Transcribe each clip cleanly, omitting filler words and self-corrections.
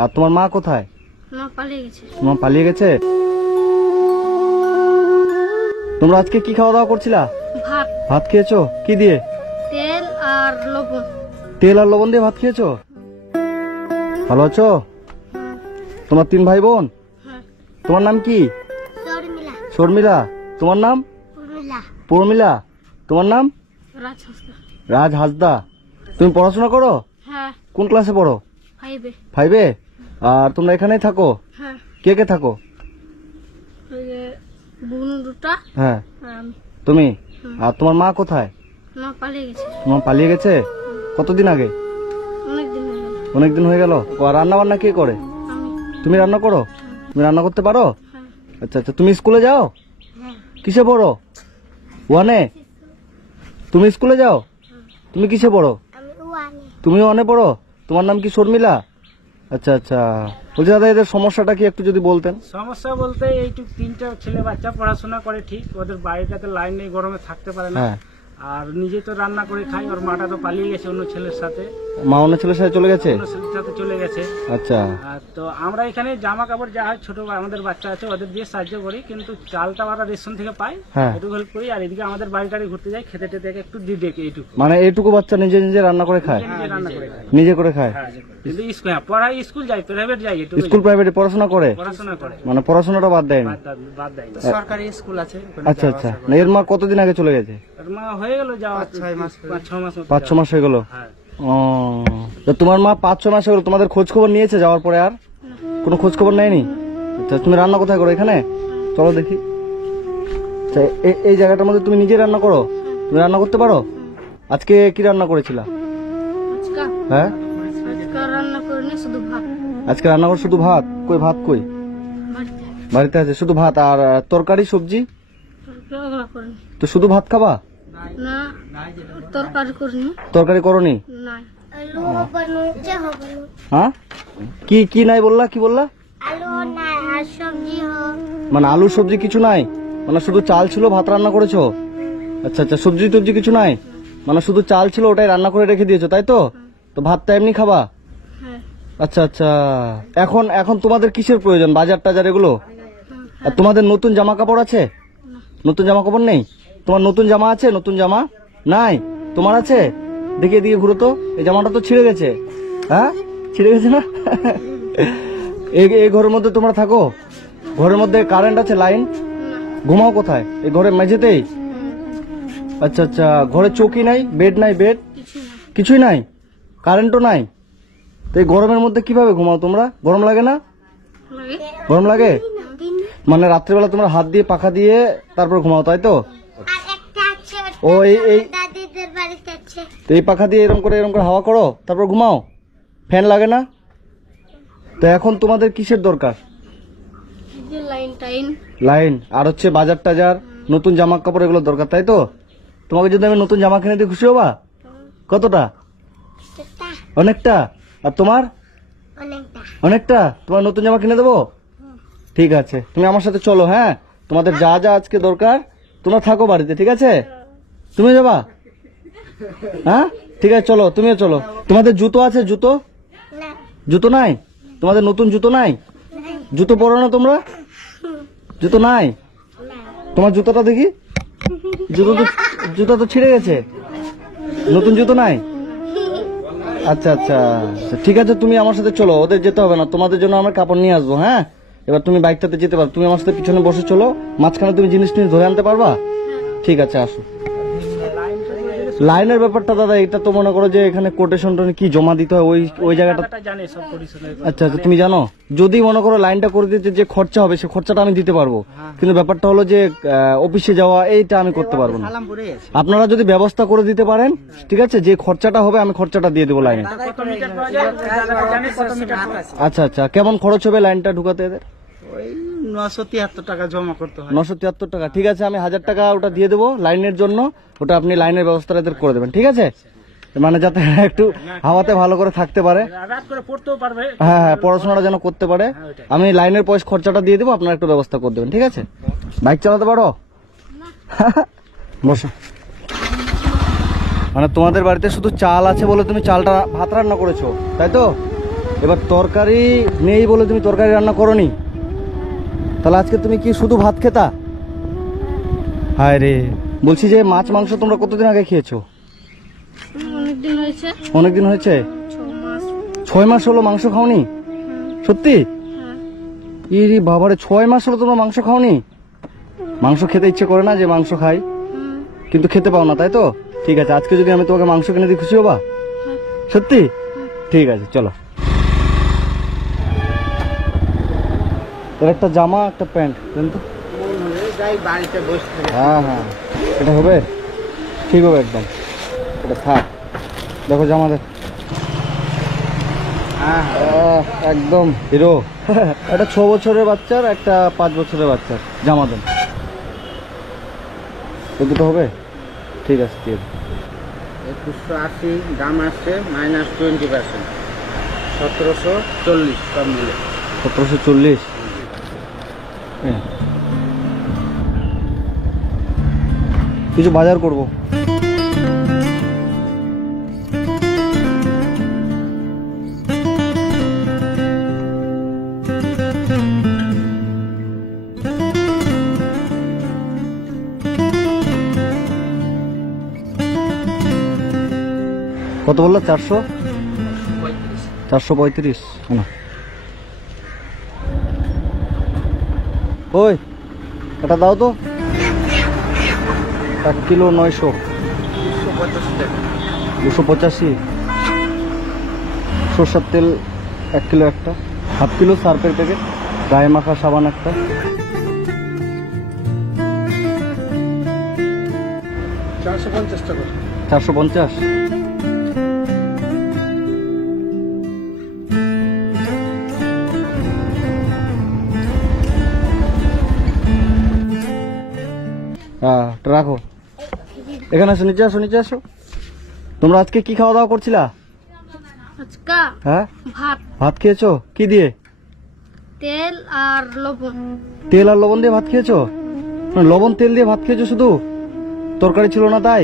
আর তোমার মা কোথায়? মা পালিয়ে গেছে। মা পালিয়ে গেছে। তোমরা আজকে কি খাওয়া দাওয়া করছিলা? ভাত। ভাত খেয়েছো কি দিয়ে? তেল আর লবণ। তেল আর লবণ দিয়ে ভাত খেয়েছো? ভালো আছো? তোমার 3 ভাই বোন? হ্যাঁ। তোমার নাম কি? শর্মিলা। শর্মিলা। তোমার নাম? উর্মিলা। প্রমিলা। তোমার নাম? রাজ হাসদা। রাজ হাসদা। তুমি পড়াশোনা করো? হ্যাঁ। কোন ক্লাসে পড়ো? 5-এ। 5-এ। আর তোমরা এখানেই থাকো? হ্যাঁ। কে কে থাকো? ওই যে বোন দুটা হ্যাঁ আর আমি। তুমি। আর তোমার মা কোথায়? মা পালিয়ে গেছে। তোমার পালিয়ে গেছে কতদিন আগে? অনেকদিন হয়ে গেল। অনেকদিন হয়ে গেল। রান্না বান্না কে করে? আমি। তুমি রান্না করো? তুমি রান্না করতে পারো? হ্যাঁ। আচ্ছা আচ্ছা। তুমি স্কুলে যাও? হ্যাঁ। কিসে পড়ো? 1-এ। তুমি স্কুলে যাও? তুমি কিসে পড়ো? আমি ওয়ানে। তুমি 1-এ পড়ো? তোমার নাম কি শর্মিলা? আচ্ছা আচ্ছা। বলছি দাদা এদের সমস্যাটা কি একটু যদি বলতেন। সমস্যা বলতে এইটুক 3টা ছেলে বাচ্চা পড়াশোনা করে ঠিক, ওদের বাড়িটাতে লাইন নেই, গরমে থাকতে পারে না। হ্যাঁ। আর নিজে তো রান্না করে খাই, ওর মাটা তো পালিয়ে গেছে অন্য ছেলের সাথে, মা অন্য ছেলের সাথে চলে গেছে? অন্য ছেলের সাথে চলে গেছে। আচ্ছা। আর তো আমরা এখানে জামা কাপড় যা হয় ছোট আমাদের বাচ্চা আছে ওদের দিয়ে সাহায্য করি, কিন্তু চালটা ওরা রেশন থেকে পাই, হ্যাঁ। একটু হেল্প করি। আর এদিকে আমাদের বাড়ি টাড়ি ঘুরতে যাই, খেতে টেতে একটু দিয়ে দেখে এইটুকু মানে এইটুকু বাচ্চা নিজে নিজে রান্না করে খায়? নিজে রান্না করে খাই। নিজে করে খায়? হ্যাঁ, কিন্তু পড়াই স্কুল যাই, প্রাইভেট যাই, একটু স্কুল প্রাইভেটে পড়াশোনা করে? পড়াশোনা করে, মানে পড়াশোনাটা বাদ দেয়নি? বাদ দেয় না। সরকারি স্কুল আছে ওখানে আচ্ছা আচ্ছা। না, এর মা কতদিন আগে চলে গেছে? ওর মা হয়ে গেল যাওয়া 5-6 মাস। 5-6 মাস মতো 5-6 মাস হয়ে গেল। হ্যাঁ। ও, তো তোমার মা 5-6 মাস হয়ে গেল, তোমাদের খোঁজ খবর নিয়েছে যাওয়ার পরে? আর কোনো খোঁজ খবর নেয়নি? আচ্ছা। তুমি রান্না কোথায় করো? এখানে? চলো দেখি। আচ্ছা, এই জায়গাটার মধ্যে তুমি নিজে রান্না করো? তুমি রান্না করতে পারো? আজকে কি রান্না করেছিলা? আজকা হ্যাঁ। আজকা রান্না করিনি, শুধু ভাত। আজকে রান্না করো শুধু ভাত? কই ভাত কই? বাড়িতে। বাড়িতে আছে শুধু ভাত আর তরকারি সবজি? ওগুলা করিনি। তো শুধু ভাত খাবা? না, তরকারি করিনি। তরকারি করনি? নাই। আলু হ্যাঁ। কি কি নাই বললা? কি বললা? আলু নাই আর সবজি হোক। মানে আলু সবজি কিছু নাই? মানে শুধু চাল ছিল, ভাত রান্না করেছো? আচ্ছা আচ্ছা। সবজি টবজি কিছু নাই? মানে শুধু চাল ছিল, ওটাই রান্না করে রেখে দিয়েছো তাই তো? তো ভাতটা এমনি খাবা? হ্যাঁ। আচ্ছা আচ্ছা। এখন এখন তোমাদের কিসের প্রয়োজন? বাজার টাজার এগুলো? আর তোমাদের নতুন জামা কাপড় আছে? নতুন জামা কাপড় নেই? তোমার নতুন জামা আছে? নতুন জামা নাই? তোমার আছে? দেখি এদিকে ঘুরো তো। এই জামাটা তো ছিঁড়ে গেছে। হ্যাঁ, ছিঁড়ে গেছে না? এই ঘরের মধ্যে তোমরা থাকো? ঘরের মধ্যে কারেন্ট আছে? লাইন? ঘুমাও কোথায়? এই ঘরের মেঝেতেই? আচ্ছা আচ্ছা। ঘরে চৌকি নাই? বেড নাই? বেড কিছুই নাই? কারেন্টও নাই? তো এই গরমের মধ্যে কিভাবে ঘুমাও তোমরা? গরম লাগে না? লাগে। গরম লাগে? মানে রাত্রিবেলা তোমরা হাত দিয়ে পাখা দিয়ে তারপর ঘুমাও তাই তো? আর একটা আছে, ও এই দাদিদের বাড়িতে আছে। তো এই পাখা দিয়ে এরকম করে হাওয়া করো তারপর ঘুমাও? ফ্যান লাগে না? তো এখন তোমাদের কিসের দরকার? যে লাইন টাইন। লাইন আর হচ্ছে বাজার টাজার, নতুন জামা কাপড় এগুলো দরকার তাই তো? তোমাকে যদি আমি নতুন জামা কিনে দিই খুশি হবা? কতটা? অনেকটা। আর তোমার? অনেকটা। অনেকটা। তোমার নতুন জামা কিনে দেবো? ঠিক আছে, তুমি আমার সাথে চলো। হ্যাঁ, তোমাদের যা যা আজকে দরকার তোমরা থাকো বাড়িতে, ঠিক আছে? তুমি যাবা? হ্যাঁ ঠিক আছে, চলো তুমিও চলো। তোমাদের জুতো আছে? জুতো? না। জুতো নাই? তোমাদের নতুন জুতো নাই? জুতো পরো না তোমরা? জুতো নাই? তোমার জুতোটা দেখি। জুতো তো ছিঁড়ে গেছে। নতুন জুতো নাই? আচ্ছা আচ্ছা। ঠিক আছে, তুমি আমার সাথে চলো। ওদের যেতে হবে না, তোমাদের জন্য আমরা কাপড় নিয়ে আসবো। হ্যাঁ, এবার তুমি বাইকটাতে যেতে পারো। তুমি আমার সাথে পিছনে বসে চলো, মাঝখানে তুমি জিনিস ধরে আনতে পারবা? ঠিক আছে, আসো। লাইনের ব্যাপারটা দাদা, এটা তো মনে করো যে এখানে কোটেশন কি জমা দিতে হয় ওই জায়গাটা? জানে সব পরিশোধের। আচ্ছা আচ্ছা, তুমি জানো? যদি মনে করো লাইনটা করে দিতে যে খরচা হবে, সে খরচাটা আমি দিতে পারবো, কিন্তু ব্যাপারটা হলো যে অফিসে যাওয়া এইটা আমি করতে পারবো না। আপনারা যদি ব্যবস্থা করে দিতে পারেন, ঠিক আছে, যে খরচাটা হবে আমি খরচাটা দিয়ে দেবো লাইনে। কত মিটার পাওয়া যায় জানে, কত মিটার পাওয়া যায়? আচ্ছা আচ্ছা। কেমন খরচ হবে লাইনটা ঢুকাতে এদের? ওই 973 টাকা জমা করতে হয়। 973 টাকা। ঠিক আছে, আমি 1000 টাকা ওটা দিয়ে দেবো লাইনের জন্য। ওটা আপনি লাইনের ব্যবস্থাটা এদের করে দেবেন, ঠিক আছে? মানে যাতে একটু হাওয়াতে ভালো করে থাকতে পারে। রাত করে পড়তেও পারবে। হ্যাঁ হ্যাঁ, পড়াশোনাটা যেন করতে পারে। আমি লাইনের পয়সা খরচাটা দিয়ে দেবো, আপনারা একটু ব্যবস্থা করে দেবেন, ঠিক আছে? বাইক চালাতে পারো? বসো। মানে তোমাদের বাড়িতে শুধু চাল আছে বলে তুমি চালটা ভাত রান্না করেছো তাই তো? এবার তরকারি নেই বলে তুমি তরকারি রান্না করনি, তাহলে আজকে তুমি কি শুধু ভাত খেতা? হায় রে, বলছি যে মাছ মাংস তোমরা কতদিন আগে খেয়েছো? অনেকদিন হয়েছে। অনেকদিন হয়েছে? 6 মাস। 6 মাস হলো মাংস খাওনি? সত্যি? হ্যাঁ। ইরি বাবারে, 6 মাস হলো তোমরা মাংস খাওনি? মাংস খেতে ইচ্ছে করে না যে মাংস খাই, কিন্তু খেতে পাও না, তাই তো? ঠিক আছে, আজকে যদি আমি তোমাকে মাংস কিনে দিই খুশি হবা? সত্যি? ঠিক আছে, চলো। এর একটা জামা একটা প্যান্ট দেন তো। যাই বাড়িতে বসে থাকে। হ্যাঁ হ্যাঁ, এটা হবে, ঠিক হবে একদম, এটা থাক। দেখো জামা দেখ, হ্যাঁ একদম হিরো। একটা 6 বছরের বাচ্চার, একটা 5 বছরের বাচ্চার জামা দেন। এই দুটো হবে? ঠিক আছে, ঠিক আছে। 2180 দাম আসছে -20%, 1740 সব মিলে। 1740। কিছু বাজার করব। কত বললো? 400? 435 না। ওই এটা দাও তো, 1 কিলো 900, 285 টাকা। 285। সরষের তেল 1 কিলো একটা, 1/2 কিলো সার্ফের প্যাকেট, গায়ে মাখা সাবান একটা, 450 টাকা। 450। হ্যাঁ, রাখো। এখানে আসো, নিচে আসো, নিচে আসো। তোমরা আজকে কি খাওয়া দাওয়া করছিলা? আজকা হ্যাঁ, ভাত, ভাত খেয়েছো? কি দিয়ে? তেল আর লবণ। তেল আর লবণ দিয়ে ভাত খেয়েছো? মানে লবণ তেল দিয়ে ভাত খেয়েছো শুধু? তরকারি ছিল না তাই?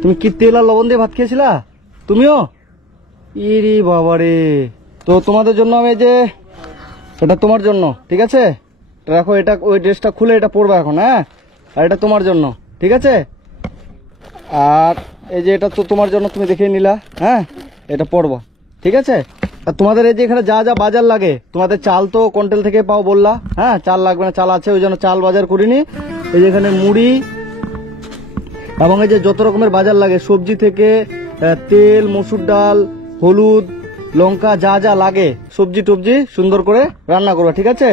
তুমি কি তেল আর লবণ দিয়ে ভাত খেয়েছিলা তুমিও? ইরি বাবারে। তো তোমাদের জন্য আমি এই যে, এটা তোমার জন্য, ঠিক আছে? রাখো, এটা ওই ড্রেসটা খুলে এটা পরবে এখন, হ্যাঁ? আর এটা তোমার জন্য, ঠিক আছে? আর এই যে এটা তো তোমার জন্য, তুমি দেখে নিলা, হ্যাঁ? এটা পরবো, ঠিক আছে? আর তোমাদের এই যে এখানে যা যা বাজার লাগে, তোমাদের চাল তো কন্টেল থেকে পাও বললা, হ্যাঁ? চাল লাগবে না, চাল আছে, ওই জন্য চাল বাজার করিনি। এই যে এখানে মুড়ি এবং এই যে যত রকমের বাজার লাগে, সবজি থেকে তেল, মসুর ডাল, হলুদ, লঙ্কা, যা যা লাগে সবজি টবজি সুন্দর করে রান্না করবে, ঠিক আছে?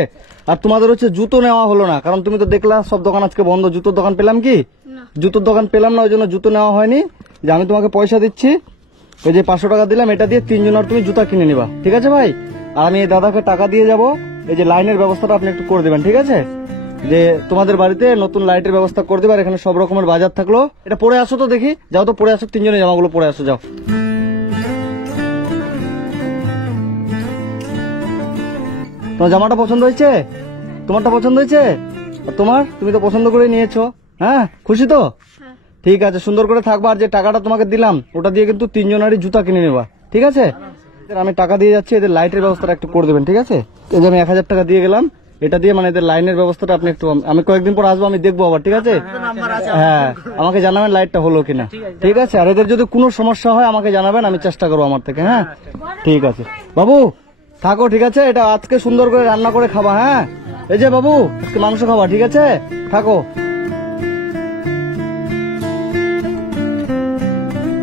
আর তোমাদের হচ্ছে জুতো নেওয়া হলো না, কারণ তুমি তো দেখলা সব দোকান আজকে বন্ধ। জুতোর দোকান পেলাম কি? জুতোর দোকান পেলাম না, ওই জন্য জুতো নেওয়া হয়নি। যে আমি তোমাকে পয়সা দিচ্ছি, ওই যে 500 টাকা দিলাম, এটা দিয়ে 3 জনের তুমি জুতা কিনে নিবা, ঠিক আছে ভাই? আর আমি এই দাদাকে টাকা দিয়ে যাব। এই যে লাইনের ব্যবস্থাটা আপনি একটু করে দেবেন, ঠিক আছে? যে তোমাদের বাড়িতে নতুন লাইটের ব্যবস্থা করে দেবে। আর এখানে সব রকমের বাজার থাকলো। এটা পরে আসো তো, দেখি, যাও তো পরে আসো, 3 জনের জামাগুলো পরে আসো, যাও। তোমার জামাটা পছন্দ হয়েছে? তোমারটা পছন্দ হয়েছে? আর তোমার? তুমি তো পছন্দ করে নিয়েছো, হ্যাঁ? খুশি তো? ঠিক আছে, সুন্দর করে থাকবা। আর যে টাকাটা তোমাকে দিলাম, ওটা দিয়ে কিন্তু 3 জনেরই জুতা কিনে নেবা, ঠিক আছে? আমি টাকা দিয়ে যাচ্ছি, এদের লাইটের ব্যবস্থাটা একটু করে দেবেন, ঠিক আছে? এই যে আমি 1000 টাকা দিয়ে গেলাম, এটা দিয়ে মানে এদের লাইনের ব্যবস্থাটা আপনি একটু, আমি কয়েকদিন পর আসবো, আমি দেখবো আবার, ঠিক আছে? হ্যাঁ, আমাকে জানাবেন লাইটটা হলো কিনা, ঠিক আছে? আর এদের যদি কোনো সমস্যা হয় আমাকে জানাবেন, আমি চেষ্টা করবো আমার থেকে, হ্যাঁ? ঠিক আছে বাবু, থাকো, ঠিক আছে? এটা আজকে সুন্দর করে রান্না করে খাবা, হ্যাঁ? এই যে বাবু, আজকে মাংস খাবা, ঠিক আছে? থাকো।